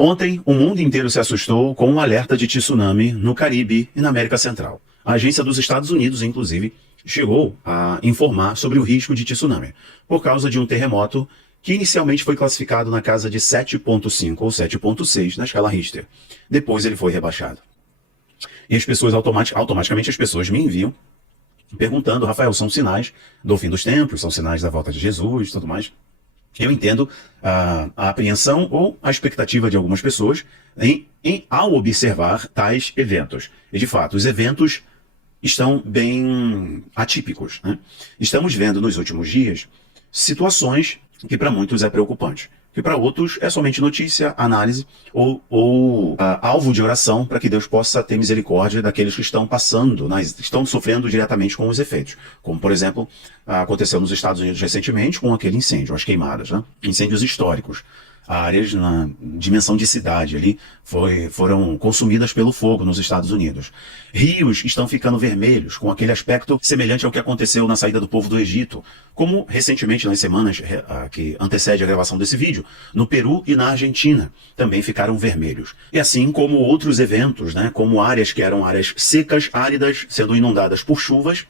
Ontem, o mundo inteiro se assustou com um alerta de tsunami no Caribe e na América Central. A agência dos Estados Unidos, inclusive, chegou a informar sobre o risco de tsunami, por causa de um terremoto que inicialmente foi classificado na casa de 7,5 ou 7,6 na escala Richter. Depois ele foi rebaixado. E as pessoas, automaticamente as pessoas me enviam perguntando: Rafael, são sinais do fim dos tempos, são sinais da volta de Jesus e tudo mais. Eu entendo a apreensão ou a expectativa de algumas pessoas ao observar tais eventos. E, de fato, os eventos estão bem atípicos, né? Estamos vendo nos últimos dias situações que para muitos é preocupante, que para outros é somente notícia, análise ou alvo de oração para que Deus possa ter misericórdia daqueles que estão passando, estão sofrendo diretamente com os efeitos. Como, por exemplo, aconteceu nos Estados Unidos recentemente com aquele incêndio, as queimadas, né? Incêndios históricos. Áreas na dimensão de cidade ali foram consumidas pelo fogo nos Estados Unidos. Rios estão ficando vermelhos, com aquele aspecto semelhante ao que aconteceu na saída do povo do Egito, como recentemente nas semanas que antecede a gravação desse vídeo, no Peru e na Argentina também ficaram vermelhos. E assim como outros eventos, né, como áreas que eram áreas secas, áridas, sendo inundadas por chuvas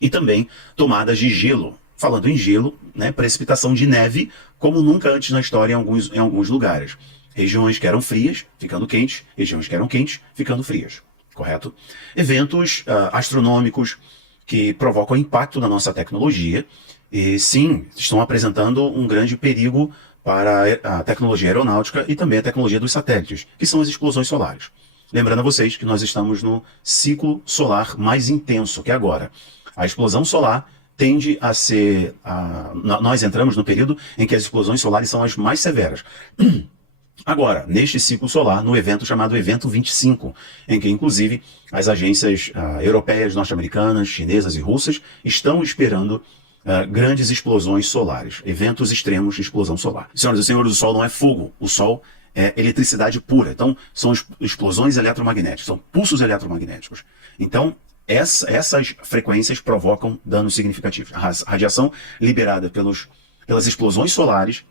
e também tomadas de gelo. Falando em gelo, né, precipitação de neve, como nunca antes na história em alguns lugares. Regiões que eram frias, ficando quentes, regiões que eram quentes, ficando frias. Correto? Eventos astronômicos que provocam impacto na nossa tecnologia e, sim, estão apresentando um grande perigo para a tecnologia aeronáutica e também a tecnologia dos satélites, que são as explosões solares. Lembrando a vocês que nós estamos no ciclo solar mais intenso que agora. A explosão solar tende a ser... nós entramos no período em que as explosões solares são as mais severas. Agora, neste ciclo solar, no evento chamado Evento 25, em que, inclusive, as agências europeias, norte-americanas, chinesas e russas estão esperando grandes explosões solares, eventos extremos de explosão solar. Senhoras e senhores, o Sol não é fogo, o Sol é eletricidade pura. Então, são explosões eletromagnéticas, são pulsos eletromagnéticos. Então, essas frequências provocam danos significativos. A radiação liberada pelas explosões solares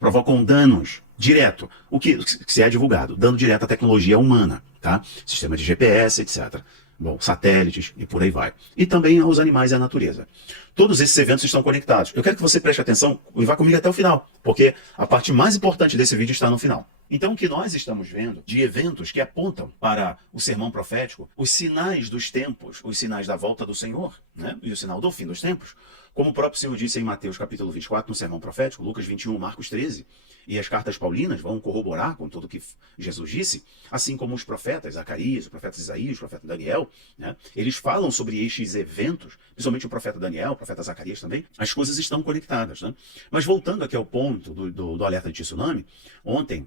provocam danos direto, o que se é divulgado, dano direto à tecnologia humana, tá? Sistema de GPS, etc. Bom, satélites e por aí vai. E também aos animais e à natureza. Todos esses eventos estão conectados. Eu quero que você preste atenção e vá comigo até o final, porque a parte mais importante desse vídeo está no final. Então, o que nós estamos vendo de eventos que apontam para o sermão profético, os sinais dos tempos, os sinais da volta do Senhor, né? E o sinal do fim dos tempos, como o próprio Senhor disse em Mateus capítulo 24, no sermão profético, Lucas 21, Marcos 13, e as cartas paulinas vão corroborar com tudo o que Jesus disse, assim como os profetas, Zacarias, o profeta Isaías, o profeta Daniel, né? Eles falam sobre estes eventos, principalmente o profeta Daniel, o profeta Zacarias também, as coisas estão conectadas, né? Mas voltando aqui ao ponto do alerta de tsunami, ontem,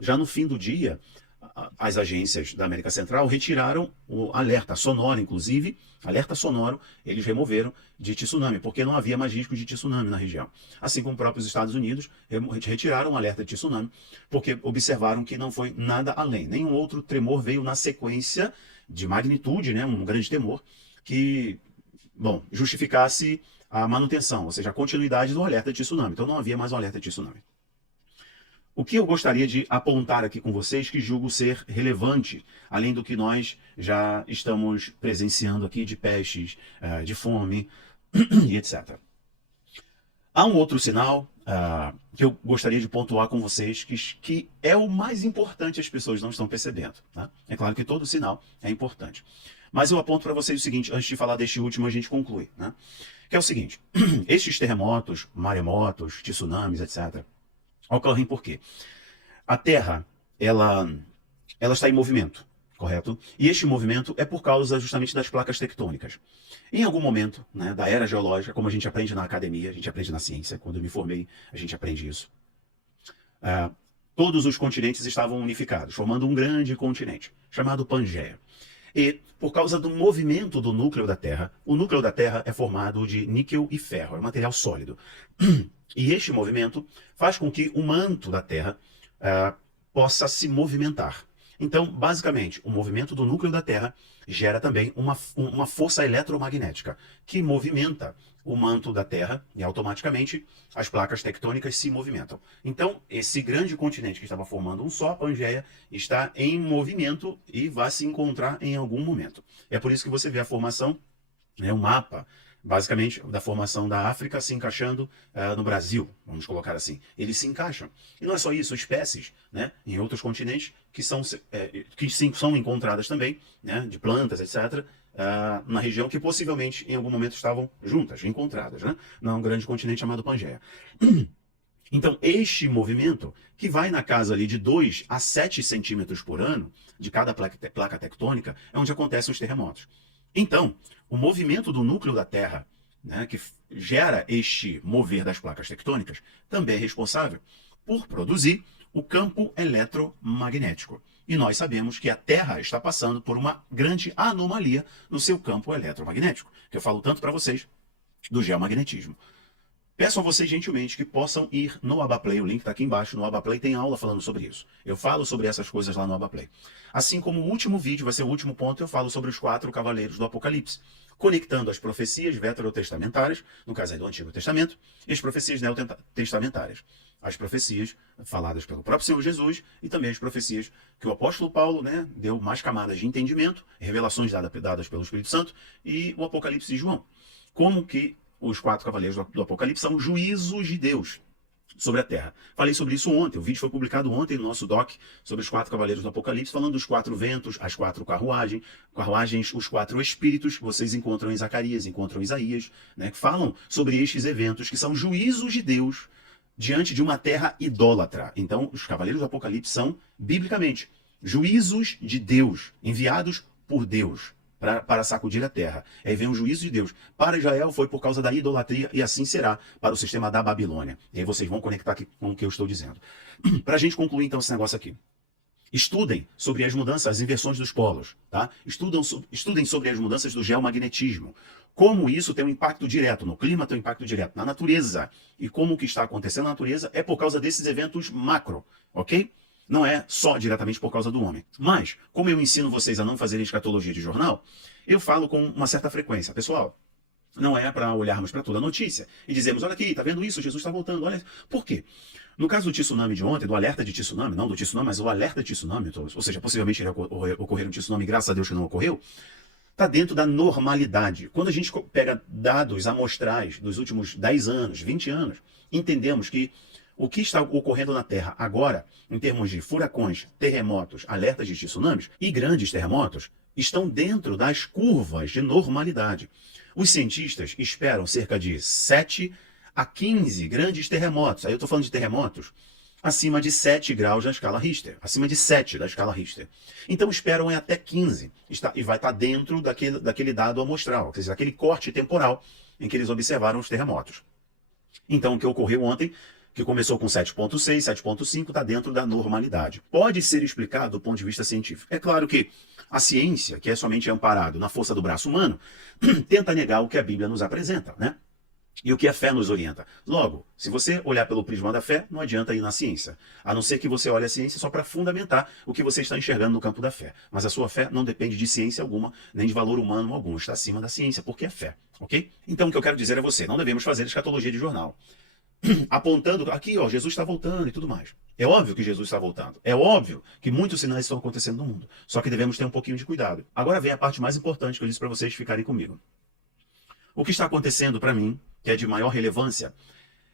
já no fim do dia, as agências da América Central retiraram o alerta sonoro, inclusive, alerta sonoro, eles removeram de tsunami, porque não havia mais risco de tsunami na região. Assim como os próprios Estados Unidos retiraram o alerta de tsunami, porque observaram que não foi nada além. Nenhum outro tremor veio na sequência de magnitude, né, um grande temor, que, bom, justificasse a manutenção, ou seja, a continuidade do alerta de tsunami. Então não havia mais um alerta de tsunami. O que eu gostaria de apontar aqui com vocês, que julgo ser relevante, além do que nós já estamos presenciando aqui de pestes, de fome e etc. Há um outro sinal que eu gostaria de pontuar com vocês, que é o mais importante, as pessoas não estão percebendo, tá? É claro que todo sinal é importante. Mas eu aponto para vocês o seguinte, antes de falar deste último, a gente conclui, né? Que é o seguinte, estes terremotos, maremotos, tsunamis, etc., ocorrem por quê? A Terra, ela está em movimento, correto? E este movimento é por causa justamente das placas tectônicas. Em algum momento, né, da era geológica, como a gente aprende na academia, a gente aprende na ciência, quando eu me formei, a gente aprende isso. Todos os continentes estavam unificados, formando um grande continente, chamado Pangeia. E, por causa do movimento do núcleo da Terra, o núcleo da Terra é formado de níquel e ferro, é um material sólido. E este movimento faz com que o manto da Terra possa se movimentar. Então, basicamente, o movimento do núcleo da Terra gera também uma força eletromagnética que movimenta o manto da Terra e automaticamente as placas tectônicas se movimentam. Então, esse grande continente que estava formando um só, Pangeia, está em movimento e vai se encontrar em algum momento. É por isso que você vê a formação, um mapa, basicamente, da formação da África se encaixando no Brasil, vamos colocar assim. Eles se encaixam. E não é só isso, espécies, né, em outros continentes que são encontradas também, né, de plantas, etc., na região que possivelmente em algum momento estavam juntas, encontradas, né, num grande continente chamado Pangeia. Então, este movimento, que vai na casa ali de 2 a 7 centímetros por ano, de cada placa tectônica, é onde acontecem os terremotos. Então, o movimento do núcleo da Terra, né, que gera este mover das placas tectônicas, também é responsável por produzir o campo eletromagnético. E nós sabemos que a Terra está passando por uma grande anomalia no seu campo eletromagnético, que eu falo tanto para vocês do geomagnetismo. Peço a vocês gentilmente que possam ir no Abaplay, o link está aqui embaixo, no Abaplay tem aula falando sobre isso. Eu falo sobre essas coisas lá no Abaplay. Assim como o último vídeo, vai ser o último ponto, eu falo sobre os 4 cavaleiros do Apocalipse, conectando as profecias veterotestamentárias, no caso aí do Antigo Testamento, e as profecias neotestamentárias. As profecias faladas pelo próprio Senhor Jesus e também as profecias que o apóstolo Paulo, né, deu mais camadas de entendimento, revelações dadas pelo Espírito Santo e o Apocalipse de João. Como que os 4 cavaleiros do Apocalipse são juízos de Deus sobre a Terra. Falei sobre isso ontem, o vídeo foi publicado ontem no nosso doc sobre os 4 cavaleiros do Apocalipse, falando dos 4 ventos, as 4 carruagens, os 4 espíritos que vocês encontram em Zacarias, encontram em Isaías, né, que falam sobre estes eventos que são juízos de Deus diante de uma terra idólatra. Então, os cavaleiros do Apocalipse são, biblicamente, juízos de Deus, enviados por Deus para sacudir a terra. Aí vem o juízo de Deus. Para Israel foi por causa da idolatria e assim será para o sistema da Babilônia. E aí vocês vão conectar aqui com o que eu estou dizendo. Para a gente concluir então esse negócio aqui. Estudem sobre as mudanças, as inversões dos polos. Tá? Estudem sobre as mudanças do geomagnetismo. Como isso tem um impacto direto no clima, tem um impacto direto na natureza. E como o que está acontecendo na natureza é por causa desses eventos macro. Ok? Não é só diretamente por causa do homem. Mas, como eu ensino vocês a não fazerem escatologia de jornal, eu falo com uma certa frequência. Pessoal, não é para olharmos para toda a notícia e dizermos, olha aqui, tá vendo isso? Jesus está voltando, olha. Por quê? No caso do tsunami de ontem, do alerta de tsunami, não do tsunami, mas o alerta de tsunami, ou seja, possivelmente iria ocorrer um tsunami, graças a Deus que não ocorreu, está dentro da normalidade. Quando a gente pega dados amostrais dos últimos 10 anos, 20 anos, entendemos que o que está ocorrendo na Terra agora, em termos de furacões, terremotos, alertas de tsunamis e grandes terremotos, estão dentro das curvas de normalidade. Os cientistas esperam cerca de 7 a 15 grandes terremotos. Aí eu estou falando de terremotos acima de 7 graus da escala Richter, acima de 7 da escala Richter. Então esperam até 15, e vai estar dentro daquele dado amostral, quer dizer, aquele corte temporal em que eles observaram os terremotos. Então o que ocorreu ontem, que começou com 7.6, 7.5, está dentro da normalidade. Pode ser explicado do ponto de vista científico. É claro que a ciência, que é somente amparado na força do braço humano, tenta negar o que a Bíblia nos apresenta, né? E o que a fé nos orienta. Logo, se você olhar pelo prisma da fé, não adianta ir na ciência. A não ser que você olhe a ciência só para fundamentar o que você está enxergando no campo da fé. Mas a sua fé não depende de ciência alguma, nem de valor humano algum. Está acima da ciência, porque é fé. Ok? Então o que eu quero dizer a você, não devemos fazer escatologia de jornal. Apontando, aqui ó, Jesus está voltando e tudo mais. É óbvio que Jesus está voltando. É óbvio que muitos sinais estão acontecendo no mundo. Só que devemos ter um pouquinho de cuidado. Agora vem a parte mais importante que eu disse para vocês ficarem comigo. O que está acontecendo para mim, que é de maior relevância,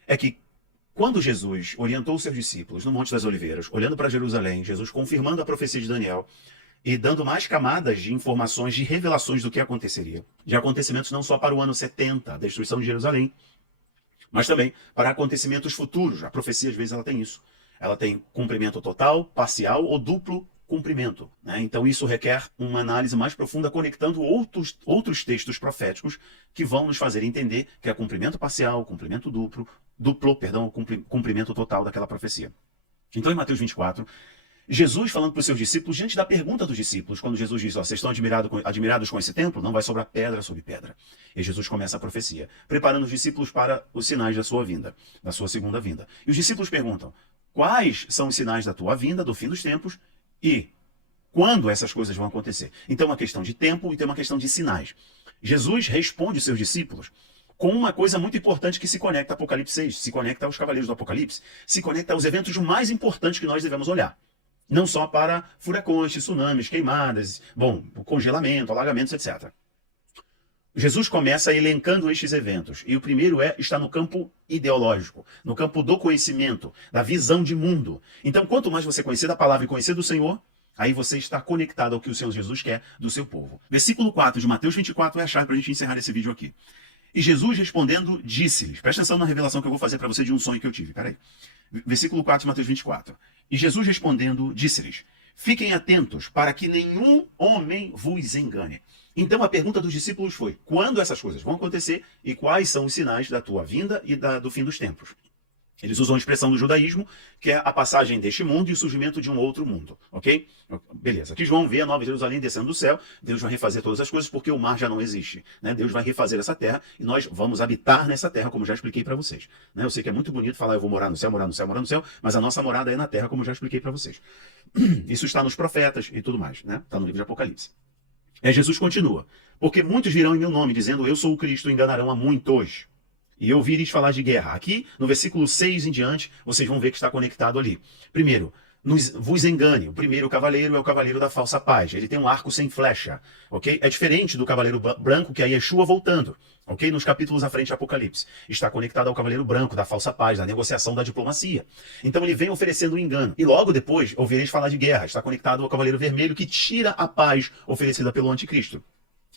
é que quando Jesus orientou os seus discípulos no Monte das Oliveiras, olhando para Jerusalém, Jesus confirmando a profecia de Daniel e dando mais camadas de informações, de revelações do que aconteceria, de acontecimentos não só para o ano 70, a destruição de Jerusalém, mas também para acontecimentos futuros. A profecia, às vezes, ela tem isso. Ela tem cumprimento total, parcial ou duplo cumprimento, né? Então isso requer uma análise mais profunda, conectando outros textos proféticos que vão nos fazer entender que é cumprimento parcial, cumprimento cumprimento total daquela profecia. Então em Mateus 24, Jesus falando para os seus discípulos, diante da pergunta dos discípulos, quando Jesus diz, ó, vocês estão admirados com esse templo? Não vai sobrar pedra sobre pedra. E Jesus começa a profecia, preparando os discípulos para os sinais da sua vinda, da sua segunda vinda. E os discípulos perguntam, quais são os sinais da tua vinda, do fim dos tempos, e quando essas coisas vão acontecer? Então é uma questão de tempo e tem uma questão de sinais. Jesus responde os seus discípulos com uma coisa muito importante que se conecta a Apocalipse 6, se conecta aos Cavaleiros do Apocalipse, se conecta aos eventos mais importantes que nós devemos olhar. Não só para furacões, tsunamis, queimadas, bom, congelamento, alagamentos, etc. Jesus começa elencando estes eventos, e o primeiro está no campo ideológico, no campo do conhecimento, da visão de mundo. Então, quanto mais você conhecer da palavra e conhecer do Senhor, aí você está conectado ao que o Senhor Jesus quer do seu povo. Versículo 4 de Mateus 24 é a chave para a gente encerrar esse vídeo aqui. E Jesus respondendo, disse-lhes, presta atenção na revelação que eu vou fazer para você de um sonho que eu tive, peraí. Versículo 4 de Mateus 24. E Jesus respondendo, disse-lhes, fiquem atentos para que nenhum homem vos engane. Então a pergunta dos discípulos foi, quando essas coisas vão acontecer e quais são os sinais da tua vinda e do fim dos tempos? Eles usam a expressão do judaísmo, que é a passagem deste mundo e o surgimento de um outro mundo, ok? Beleza, aqui João vê a Nova Jerusalém descendo do céu, Deus vai refazer todas as coisas porque o mar já não existe, né? Deus vai refazer essa terra e nós vamos habitar nessa terra, como já expliquei para vocês, né? Eu sei que é muito bonito falar eu vou morar no céu, morar no céu, morar no céu, mas a nossa morada é na terra, como já expliquei para vocês. Isso está nos profetas e tudo mais, né? Está no livro de Apocalipse. Jesus continua, porque muitos virão em meu nome, dizendo eu sou o Cristo, e enganarão a muitos. E ouvireis falar de guerra. Aqui, no versículo 6 em diante, vocês vão ver que está conectado ali. Primeiro, vos engane. O primeiro cavaleiro é o cavaleiro da falsa paz. Ele tem um arco sem flecha, ok? É diferente do cavaleiro branco, que é Yeshua voltando, ok? Nos capítulos à frente de Apocalipse. Está conectado ao cavaleiro branco, da falsa paz, da negociação, da diplomacia. Então ele vem oferecendo um engano. E logo depois, ouvireis falar de guerra. Está conectado ao cavaleiro vermelho, que tira a paz oferecida pelo anticristo,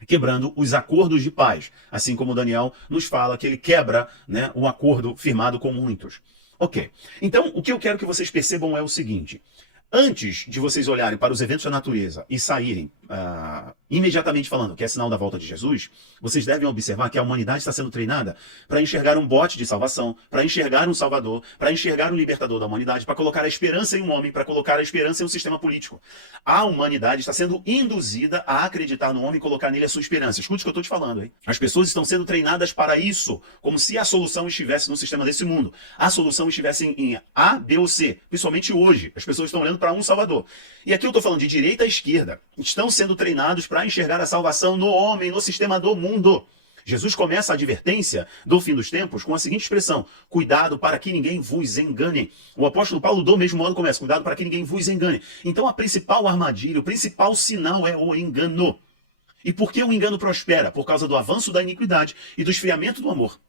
quebrando os acordos de paz, assim como Daniel nos fala que ele quebra, né, um acordo firmado com muitos. Ok, então o que eu quero que vocês percebam é o seguinte, antes de vocês olharem para os eventos da natureza e saírem imediatamente falando que é sinal da volta de Jesus, vocês devem observar que a humanidade está sendo treinada para enxergar um bote de salvação, para enxergar um salvador, para enxergar um libertador da humanidade, para colocar a esperança em um homem, para colocar a esperança em um sistema político. A humanidade está sendo induzida a acreditar no homem e colocar nele a sua esperança. Escute o que eu estou te falando, hein? As pessoas estão sendo treinadas para isso, como se a solução estivesse no sistema desse mundo. A solução estivesse em A, B ou C. Principalmente hoje, as pessoas estão olhando para um salvador. E aqui eu estou falando de direita à esquerda. Estão sendo treinados para enxergar a salvação no homem, no sistema do mundo. Jesus começa a advertência do fim dos tempos com a seguinte expressão, cuidado para que ninguém vos engane. O apóstolo Paulo do mesmo modo começa, cuidado para que ninguém vos engane. Então a principal armadilha, o principal sinal é o engano. E por que o engano prospera? Por causa do avanço da iniquidade e do esfriamento do amor.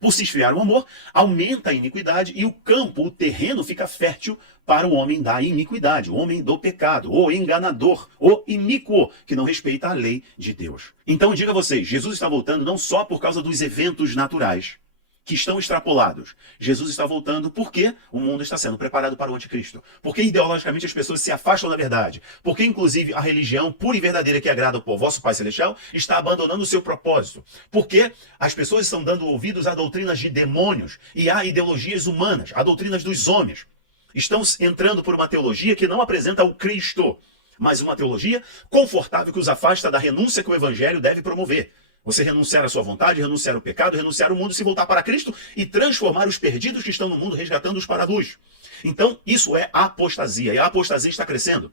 Por se esfriar o amor, aumenta a iniquidade e o campo, o terreno, fica fértil para o homem da iniquidade, o homem do pecado, o enganador, o iníquo, que não respeita a lei de Deus. Então, diga a vocês, Jesus está voltando não só por causa dos eventos naturais, que estão extrapolados. Jesus está voltando porque o mundo está sendo preparado para o anticristo. Porque ideologicamente as pessoas se afastam da verdade. Porque inclusive a religião pura e verdadeira que agrada ao vosso Pai Celestial está abandonando o seu propósito. Porque as pessoas estão dando ouvidos a doutrinas de demônios e a ideologias humanas, a doutrinas dos homens. Estão entrando por uma teologia que não apresenta o Cristo, mas uma teologia confortável que os afasta da renúncia que o Evangelho deve promover. Você renunciar à sua vontade, renunciar ao pecado, renunciar ao mundo, se voltar para Cristo e transformar os perdidos que estão no mundo, resgatando-os para a luz. Então, isso é apostasia, e a apostasia está crescendo.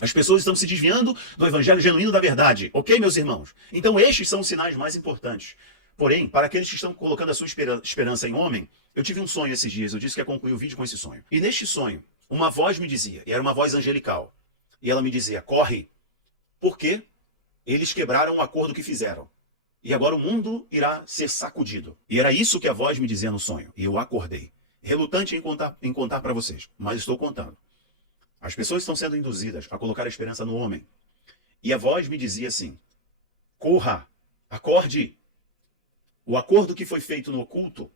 As pessoas estão se desviando do evangelho genuíno da verdade. Ok, meus irmãos? Então, estes são os sinais mais importantes. Porém, para aqueles que estão colocando a sua esperança em homem, eu tive um sonho esses dias, eu disse que ia concluir o vídeo com esse sonho. E neste sonho, uma voz me dizia, e era uma voz angelical, e ela me dizia, corre, porque eles quebraram o acordo que fizeram. E agora o mundo irá ser sacudido. E era isso que a voz me dizia no sonho. E eu acordei. Relutante em contar para vocês, mas estou contando. As pessoas estão sendo induzidas a colocar a esperança no homem. E a voz me dizia assim, corra, acorde. O acordo que foi feito no oculto,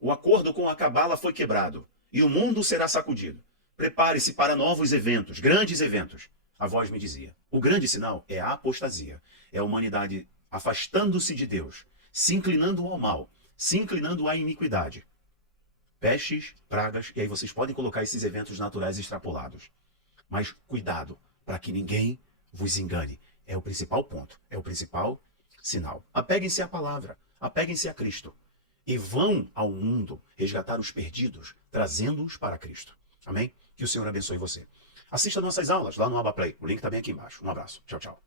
o acordo com a cabala foi quebrado. E o mundo será sacudido. Prepare-se para novos eventos, grandes eventos. A voz me dizia. O grande sinal é a apostasia. É a humanidade afastando-se de Deus, se inclinando ao mal, se inclinando à iniquidade. Pestes, pragas, e aí vocês podem colocar esses eventos naturais extrapolados. Mas cuidado, para que ninguém vos engane. É o principal ponto, é o principal sinal. Apeguem-se à palavra, apeguem-se a Cristo. E vão ao mundo resgatar os perdidos, trazendo-os para Cristo. Amém? Que o Senhor abençoe você. Assista nossas aulas lá no Abaplay. O link está bem aqui embaixo. Um abraço. Tchau, tchau.